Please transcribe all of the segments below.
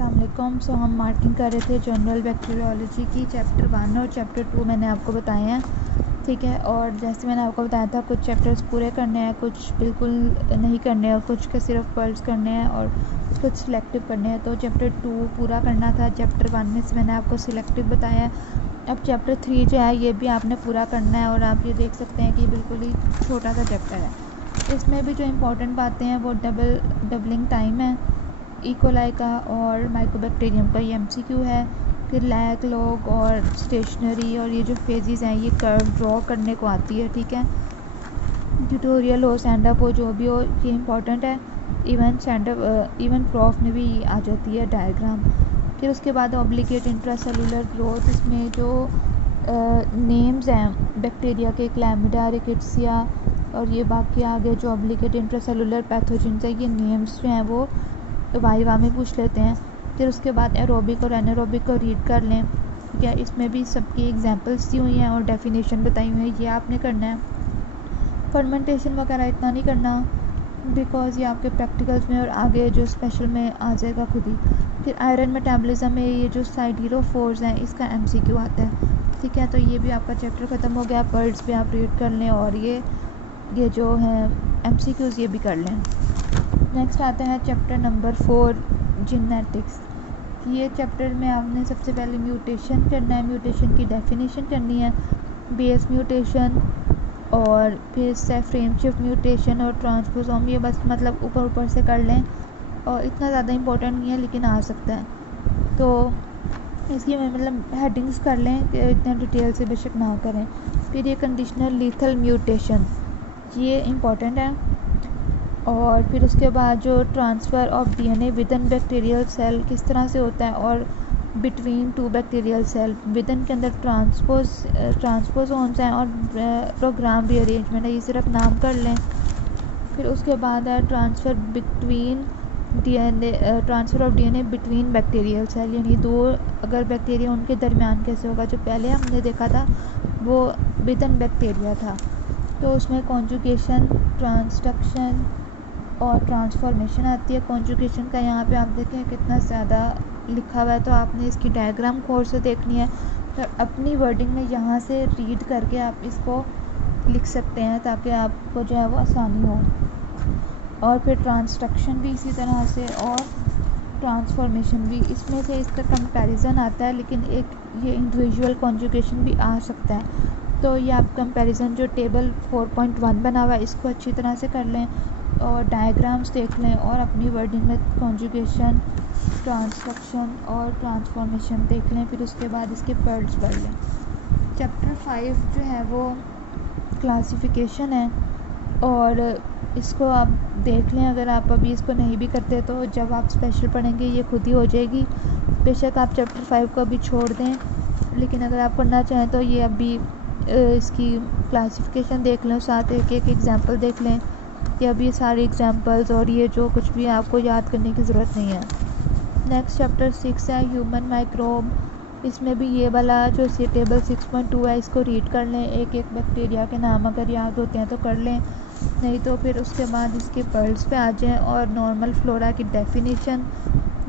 अस्सलामुअलैकुम। सो हम मार्किंग कर रहे थे जनरल बैक्टीरियोलॉजी की चैप्टर 1 और चैप्टर 2 मैंने आपको बताए हैं, ठीक है। और जैसे मैंने आपको बताया था कुछ चैप्टर्स पूरे करने हैं, कुछ बिल्कुल नहीं करने हैं, कुछ के सिर्फ पर्स करने हैं और कुछ सिलेक्टिव करने हैं। तो चैप्टर 2 पूरा करना था, चैप्टर 1 में से मैंने आपको सिलेक्टिव बताया है। अब चैप्टर 3 जो है ये भी आपने पूरा करना है और आप ये देख सकते हैं कि बिल्कुल ही छोटा सा चैप्टर है। इसमें भी जो इम्पोर्टेंट बातें हैं वो डबलिंग टाइम है, इकोलाई का और माइकोबैक्टीरियम का ये एमसीक्यू है। फिर लैग लॉग और स्टेशनरी और ये जो फेजेस हैं ये कर्व ड्रॉ करने को आती है, ठीक है। ट्यूटोरियल हो, स्टैंड अप हो, जो भी हो ये इम्पोर्टेंट है। इवन प्रॉफ में भी आ जाती है डायग्राम। फिर उसके बाद ऑब्लिगेट इंट्रासेलुलर ग्रोथ, इसमें जो नेम्स हैं बैक्टीरिया के, क्लैमिडा, रिकेट्सिया और ये बाकी आगे जो ऑब्लिगेट इंट्रासेलुलर पैथोजेंस है ये नेम्स जो हैं वो वाइवा में पूछ लेते हैं। फिर उसके बाद एरोबिक और एनारोबिक को रीड कर लें, ठीक है। इसमें भी सबकी एग्जांपल्स दी हुई हैं और डेफिनेशन बताई हुई है, ये आपने करना है। फर्मेंटेशन वगैरह इतना नहीं करना बिकॉज ये आपके प्रैक्टिकल्स में और आगे जो स्पेशल में आ जाएगा खुद ही। फिर आयरन मेटाबॉलिज्म में ये जो साइडीरोफोर्स हैं इसका एमसीक्यू आता है, ठीक है। तो ये भी आपका चैप्टर ख़त्म हो गया। पर्ल्स भी आप रीड कर लें और ये जो है एमसीक्यूज़ ये भी कर लें। नेक्स्ट आता है चैप्टर नंबर 4 जेनेटिक्स। ये चैप्टर में आपने सबसे पहले म्यूटेशन करना है, म्यूटेशन की डेफिनेशन करनी है, बेस म्यूटेशन और फिर से फ्रेम शिफ्ट म्यूटेशन और ट्रांसपोसोम, ये बस मतलब ऊपर से कर लें और इतना ज़्यादा इम्पोर्टेंट नहीं है लेकिन आ सकता है। तो इसकी मतलब हेडिंग्स कर लें कि इतना डिटेल से बेशक ना करें। फिर ये कंडीशनल लीथल म्यूटेशन ये इम्पोर्टेंट है। और फिर उसके बाद जो transfer of DNA within bacterial cell किस तरह से होता है और between two bacterial cell, within के अंदर ट्रांसपोजोन्स हैं और प्रोग्राम रीअरेंजमेंट है, ये सिर्फ नाम कर लें। फिर उसके बाद है transfer of DNA between bacterial cell, यानी दो अगर बैक्टीरिया उनके दरमियान कैसे होगा। जो पहले हमने देखा था वो विदन बैक्टीरिया था, तो उसमें कॉन्जुगेशन, ट्रांसडक्शन और ट्रांसफॉर्मेशन आती है। कॉन्जुगेशन का यहाँ पे आप देखें कितना ज़्यादा लिखा हुआ है, तो आपने इसकी डायग्राम खोल से देखनी है और अपनी वर्डिंग में यहाँ से रीड करके आप इसको लिख सकते हैं ताकि आपको जो है वो आसानी हो। और फिर ट्रांसडक्शन भी इसी तरह से और ट्रांसफॉर्मेशन भी, इसमें से इसका कंपैरिजन आता है लेकिन एक ये इंडिविजुअल कॉन्जुगेशन भी आ सकता है। तो ये आप कंपैरिजन जो टेबल 4.1 बना हुआ है इसको अच्छी तरह से कर लें और डायग्राम्स देख लें और अपनी वर्डिंग में कॉन्जुगेशन, ट्रांसडक्शन और ट्रांसफॉर्मेशन देख लें। फिर उसके बाद इसके पर्ल्स पढ़ लें। चैप्टर 5 जो है वो क्लासिफिकेशन है और इसको आप देख लें। अगर आप अभी इसको नहीं भी करते तो जब आप स्पेशल पढ़ेंगे ये खुद ही हो जाएगी। बेशक आप चैप्टर 5 को अभी छोड़ दें, लेकिन अगर आप पढ़ना चाहें तो ये अभी इसकी क्लासिफिकेशन देख लें, साथ एक एग्जांपल देख लें कि अब ये सारे एग्जांपल्स और ये जो कुछ भी आपको याद करने की ज़रूरत नहीं है। नेक्स्ट चैप्टर 6 है ह्यूमन माइक्रोब। इसमें भी ये वाला जो सी टेबल 6.2 है इसको रीड कर लें। एक बैक्टीरिया के नाम अगर याद होते हैं तो कर लें, नहीं तो फिर उसके बाद इसके पर्ल्स पे आ जाएं। और नॉर्मल फ्लोरा की डेफिनेशन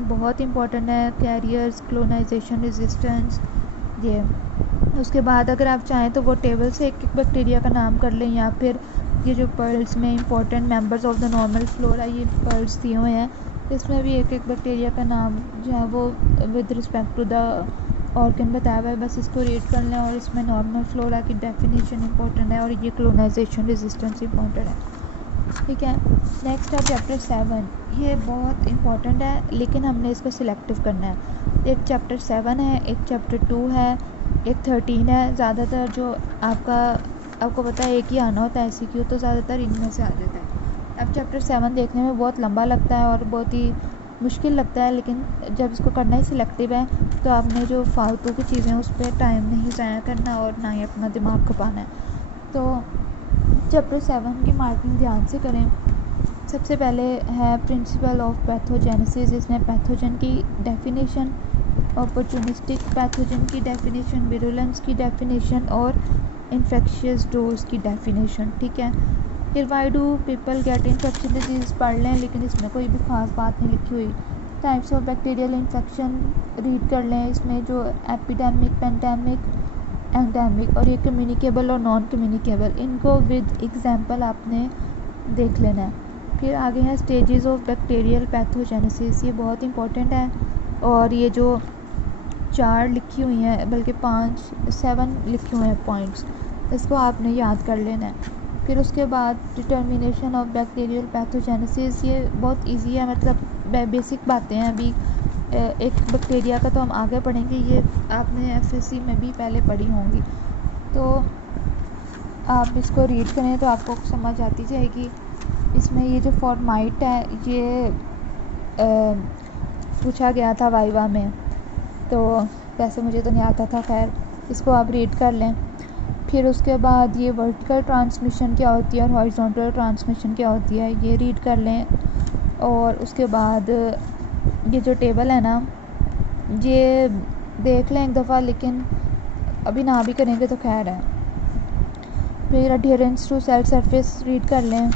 बहुत इंपॉर्टेंट है, कैरियर्स, क्लोनाइजेशन, रेजिस्टेंस ये। उसके बाद अगर आप चाहें तो वो टेबल से एक बैक्टीरिया का नाम कर लें, या फिर ये जो पर्ल्स में important members of the normal flora ये पर्ल्स दिए हुए हैं, इसमें भी एक बैक्टीरिया का नाम जो है वो with respect to the organ बताया हुआ है, बस इसको रीड कर लें। और इसमें नॉर्मल फ्लोरा की डेफिनेशन इंपॉर्टेंट है और ये क्लोनाइजेशन, रेजिस्टेंस इंपॉर्टेंट है, ठीक है। नेक्स्ट है चैप्टर 7। ये बहुत इंपॉर्टेंट है लेकिन हमने इसको सिलेक्टिव करना है। एक चैप्टर 7 है, एक चैप्टर 2 है, एक 13 है। ज़्यादातर जो आपको पता है एक ही आना होता है एमसीक्यू, तो ज़्यादातर इनमें से आ जाता है। अब चैप्टर 7 देखने में बहुत लंबा लगता है और बहुत ही मुश्किल लगता है, लेकिन जब इसको करना ही सिलेक्टिव है तो आपने जो फालतू की चीज़ें उस पर टाइम नहीं ज़ाया करना और ना ही अपना दिमाग खपाना है। तो चैप्टर 7 की मार्किंग ध्यान से करें। सबसे पहले है प्रिंसिपल ऑफ पैथोजेनेसिस। इसमें पैथोजन की डेफिनेशन, अपॉर्चुनिस्टिक पैथोजन की डेफिनेशन, विरुलेंस की डेफिनेशन और इन्फेक्शियस डोज की डेफिनेशन, ठीक है। फिर why do people get infection disease पढ़ लें, लेकिन इसमें कोई भी ख़ास बात नहीं लिखी हुई। Types of bacterial infection read कर लें। इसमें जो एपिडेमिक, पेंडेमिक, एंडेमिक और ये कम्युनिकेबल और नॉन कम्युनिकेबल, इनको विद एग्जांपल आपने देख लेना है। फिर आगे है स्टेजेस ऑफ बैक्टीरियल पैथोजेनेसिस, ये बहुत इंपॉर्टेंट है और ये जो 4 लिखी हुई हैं, बल्कि 7 लिखे हुए हैं पॉइंट्स, इसको आपने याद कर लेना है। फिर उसके बाद डिटर्मिनेशन ऑफ बैक्टीरियल पैथोजेनेसिस, ये बहुत इजी है, मतलब बेसिक बातें हैं। अभी एक बैक्टीरिया का तो हम आगे पढ़ेंगे, ये आपने एफएससी में भी पहले पढ़ी होंगी, तो आप इसको रीड करें तो आपको समझ आती जाएगी। इसमें ये जो फॉर्माइट है, ये पूछा गया था वाइवा में, तो वैसे मुझे तो नहीं आता था, खैर इसको आप रीड कर लें। फिर उसके बाद ये वर्टिकल ट्रांसमिशन क्या होती है और हॉरिजॉन्टल ट्रांसमिशन क्या होती है, ये रीड कर लें। और उसके बाद ये जो टेबल है ना, ये देख लें एक दफ़ा, लेकिन अभी ना भी करेंगे तो खैर है। फिर अडहेरेंस टू सेल सरफेस रीड कर लें।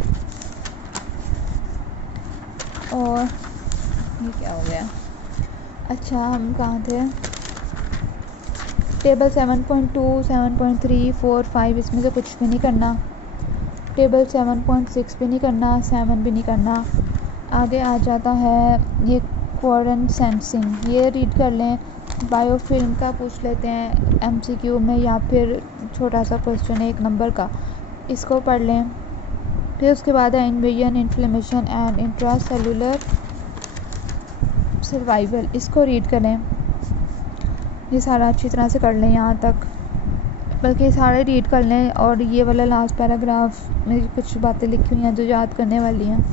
और ये क्या हो गया, अच्छा हम कहाँ थे, टेबल 7.2, 7.3, 4, 5 इसमें से कुछ भी नहीं करना। टेबल 7.6 भी नहीं करना, 7 भी नहीं करना। आगे आ जाता है ये क्वारंट सेंसिंग, ये रीड कर लें। बायोफिल्म का पूछ लेते हैं एमसीक्यू में, या फिर छोटा सा क्वेश्चन 1 नंबर का, इसको पढ़ लें। फिर उसके बाद है invasion, inflammation and intracellular survival, इसको रीड करें। ये सारा अच्छी तरह से कर लें यहाँ तक, बल्कि सारे रीड कर लें। और ये वाला लास्ट पैराग्राफ में कुछ बातें लिखी हुई हैं जो याद करने वाली हैं।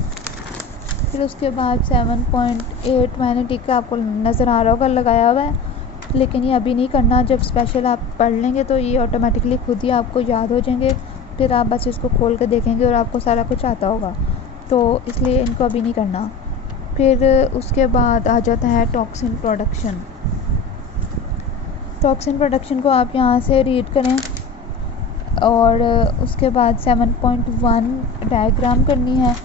फिर उसके बाद 7.8 मैंने टिक आपको नज़र आ रहा होगा लगाया हुआ है, लेकिन ये अभी नहीं करना, जब स्पेशल आप पढ़ लेंगे तो ये ऑटोमेटिकली खुद ही आपको याद हो जाएंगे, फिर आप बस इसको खोल कर देखेंगे और आपको सारा कुछ आता होगा, तो इसलिए इनको अभी नहीं करना। फिर उसके बाद आ जाता है टॉक्सिन प्रोडक्शन। टॉक्सिन प्रोडक्शन को आप यहाँ से रीड करें। और उसके बाद 7.1 डायग्राम करनी है।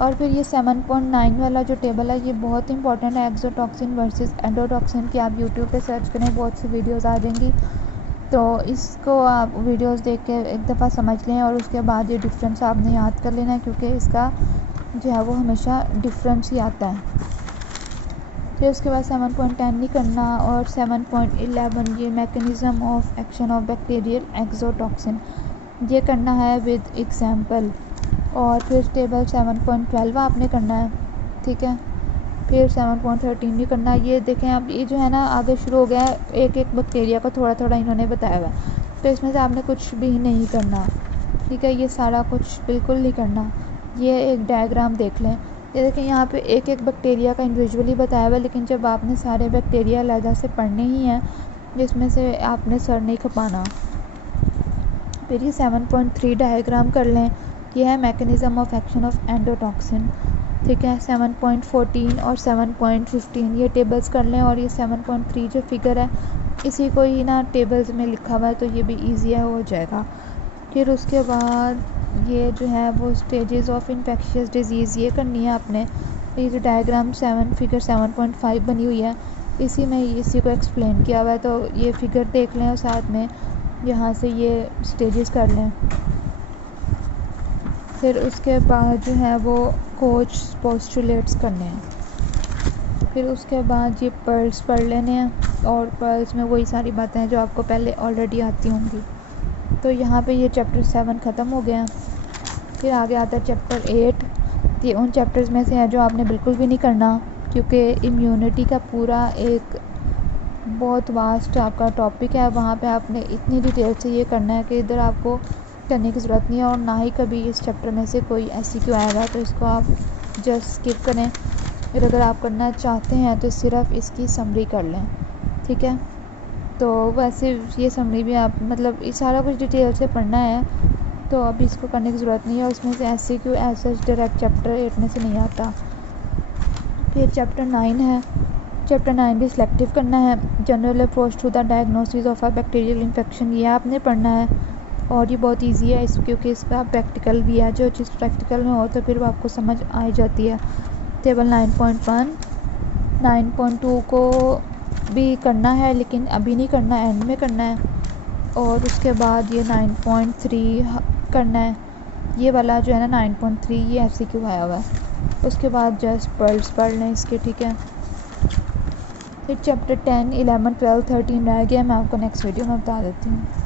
और फिर ये 7.9 वाला जो टेबल है, ये बहुत इंपॉर्टेंट है, एक्सोटॉक्सिन वर्सेस एंडोटॉक्सिन की। आप यूट्यूब पे सर्च करें, बहुत सी वीडियोस आ जाएंगी, तो इसको आप वीडियोस देख के एक दफ़ा समझ लें और उसके बाद ये डिफरेंस आपने याद कर लेना है, क्योंकि इसका जो है वो हमेशा डिफरेंस ही आता है। फिर उसके बाद 7.10 नहीं करना। और 7.11 ये mechanism of action of bacterial exotoxin, ये करना है विद एग्जांपल। और फिर टेबल 7.12 आपने करना है, ठीक है। फिर 7.13 भी करना है। ये देखें आप, ये जो है ना आगे शुरू हो गया है, एक एक बैक्टीरिया का थोड़ा थोड़ा इन्होंने बताया हुआ है, तो इसमें से आपने कुछ भी नहीं करना, ठीक है। ये सारा कुछ बिल्कुल नहीं करना। ये एक डायग्राम देख लें, ये देखें यहाँ पे एक एक बैक्टीरिया का इंडिविजुअली बताया हुआ है, लेकिन जब आपने सारे बैक्टीरिया अलग से पढ़ने ही हैं, जिसमें से आपने सर नहीं खपाना। फिर ये 7.3 डायग्राम कर लें, ये है mechanism of action of endotoxin, ठीक है। 7.14 और 7.15 ये टेबल्स कर लें। और ये 7.3 जो फिगर है, इसी को ही ना टेबल्स में लिखा हुआ है, तो ये भी ईजी हो जाएगा। फिर उसके बाद ये जो है वो स्टेजेस ऑफ इन्फेक्शियस डिजीज़, ये करनी है आपने। ये जो डायग्राम 7 फिगर 7.5 बनी हुई है, इसी में इसी को एक्सप्लेन किया हुआ है, तो ये फिगर देख लें और साथ में यहाँ से ये स्टेजेस कर लें। फिर उसके बाद जो है वो कोच पोस्टुलेट्स करने हैं। फिर उसके बाद ये पर्ल्स पढ़ लेने हैं, और पर्ल्स में वही सारी बातें हैं जो आपको पहले ऑलरेडी आती होंगी। तो यहाँ पे ये चैप्टर 7 ख़त्म हो गया। फिर आगे आता है चैप्टर 8। ये उन चैप्टर्स में से है जो आपने बिल्कुल भी नहीं करना, क्योंकि इम्यूनिटी का पूरा एक बहुत वास्ट आपका टॉपिक है। वहाँ पे आपने इतनी डिटेल से ये करना है कि इधर आपको करने की ज़रूरत नहीं है, और ना ही कभी इस चैप्टर में से कोई MCQ आएगा, तो इसको आप जस्ट स्किप करें। फिर अगर आप करना चाहते हैं तो सिर्फ इसकी समरी कर लें, ठीक है। तो वैसे ये समरी भी आप मतलब सारा कुछ डिटेल से पढ़ना है, तो अभी इसको करने की ज़रूरत नहीं है। और इसमें से MCQ ऐसा डायरेक्ट चैप्टर 8 में से नहीं आता। फिर चैप्टर 9 है। चैप्टर 9 भी सिलेक्टिव करना है। General approach to the diagnosis of a bacterial infection, ये आपने पढ़ना है, और ये बहुत इजी है क्योंकि इसका प्रैक्टिकल भी है। जो चीज़ प्रैक्टिकल में हो तो फिर वो आपको समझ आ जाती है। टेबल 9.1 9.2 को भी करना है, लेकिन अभी नहीं करना, एंड में करना है। और उसके बाद ये 9.3 करना है। ये वाला जो है ना 9.3, ये MCQ आया हुआ है। उसके बाद जस्ट पर्ल्स पढ़ लें इसके, ठीक है। फिर चैप्टर 10, 11, 12, 13 रह गया, मैं आपको नेक्स्ट वीडियो में बता देती हूँ।